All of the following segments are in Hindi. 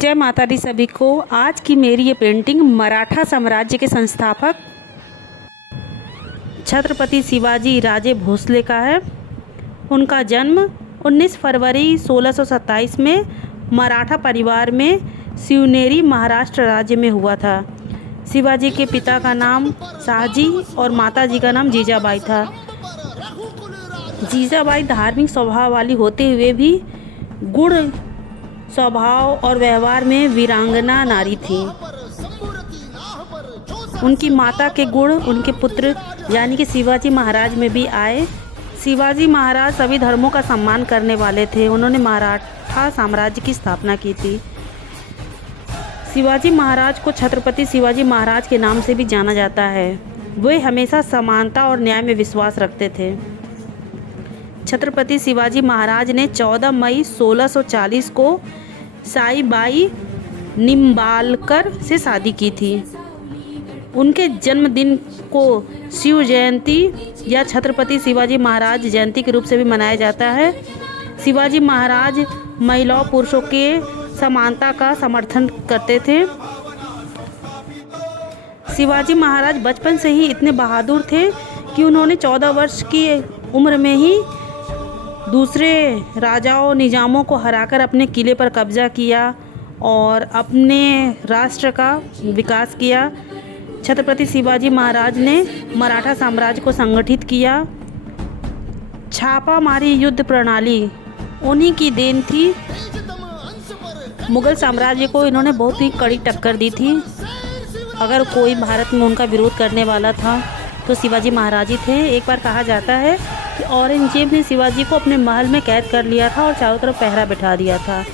जय माता दी सभी को। आज की मेरी ये पेंटिंग मराठा साम्राज्य के संस्थापक छत्रपति शिवाजी राजे भोसले का है। उनका जन्म 19 फरवरी 1627 में मराठा परिवार में शिवनेरी महाराष्ट्र राज्य में हुआ था। शिवाजी के पिता का नाम शाहजी और माताजी का नाम जीजाबाई था। जीजाबाई धार्मिक स्वभाव वाली होते हुए भी गुण स्वभाव और व्यवहार में वीरांगना नारी थी। उनकी माता के गुण उनके पुत्र यानी कि शिवाजी महाराज में भी आए। शिवाजी महाराज सभी धर्मों का सम्मान करने वाले थे। उन्होंने मराठा साम्राज्य की स्थापना की थी। शिवाजी महाराज को छत्रपति शिवाजी महाराज के नाम से भी जाना जाता है। वे हमेशा समानता और न्याय में विश्वास रखते थे। छत्रपति शिवाजी महाराज ने 14 मई 1640 को साईबाई निम्बालकर से शादी की थी। उनके जन्मदिन को शिव जयंती या छत्रपति शिवाजी महाराज जयंती के रूप से भी मनाया जाता है। शिवाजी महाराज महिलाओं पुरुषों के समानता का समर्थन करते थे। शिवाजी महाराज बचपन से ही इतने बहादुर थे कि उन्होंने 14 वर्ष की उम्र में ही दूसरे राजाओं निजामों को हराकर अपने किले पर कब्जा किया और अपने राष्ट्र का विकास किया। छत्रपति शिवाजी महाराज ने मराठा साम्राज्य को संगठित किया। छापामारी युद्ध प्रणाली उन्हीं की देन थी। मुगल साम्राज्य को इन्होंने बहुत ही कड़ी टक्कर दी थी। अगर कोई भारत में उनका विरोध करने वाला था तो शिवाजी महाराज ही थे। एक बार कहा जाता है कि औरंगजेब ने शिवाजी को अपने महल में कैद कर लिया था और चारों तरफ पहरा बिठा दिया था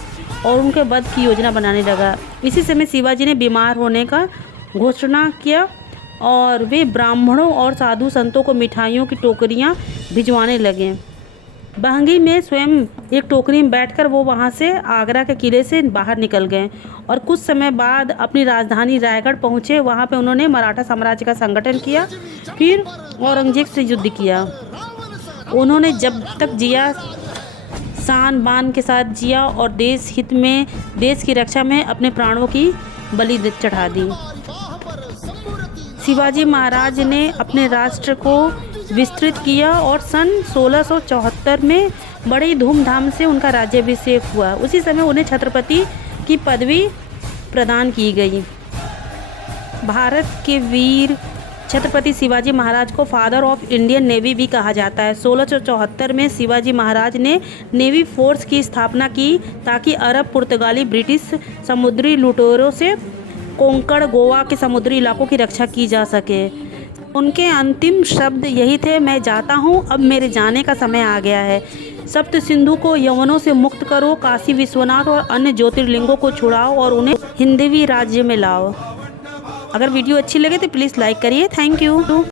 और उनके वध की योजना बनाने लगा। इसी समय शिवाजी ने बीमार होने का घोषणा किया और वे ब्राह्मणों और साधु संतों को मिठाइयों की टोकरियां भिजवाने लगे। बहंगी में स्वयं एक टोकरी में बैठकर वो वहाँ से आगरा के किले से बाहर निकल गए और कुछ समय बाद अपनी राजधानी रायगढ़ पहुँचे। वहाँ पे उन्होंने मराठा साम्राज्य का संगठन किया, फिर औरंगजेब से युद्ध किया। उन्होंने जब तक जिया शान बान के साथ जिया और देश हित में देश की रक्षा में अपने प्राणों की बलि चढ़ा दी। शिवाजी महाराज ने अपने राष्ट्र को विस्तृत किया और सन 1674 में बड़ी धूमधाम से उनका राज्याभिषेक हुआ। उसी समय उन्हें छत्रपति की पदवी प्रदान की गई। भारत के वीर छत्रपति शिवाजी महाराज को फादर ऑफ इंडियन नेवी भी कहा जाता है। 1674 में शिवाजी महाराज ने नेवी फोर्स की स्थापना की ताकि अरब, पुर्तगाली, ब्रिटिश समुद्री लुटेरों से कोंकण, गोवा के समुद्री इलाकों की रक्षा की जा सके। उनके अंतिम शब्द यही थे, मैं जाता हूँ, अब मेरे जाने का समय आ गया है। सप्त सिंधु को यवनों से मुक्त करो, काशी विश्वनाथ और अन्य ज्योतिर्लिंगों को छुड़ाओ और उन्हें हिंदवी राज्य में लाओ। अगर वीडियो अच्छी लगे तो प्लीज़ लाइक करिए। Thank you.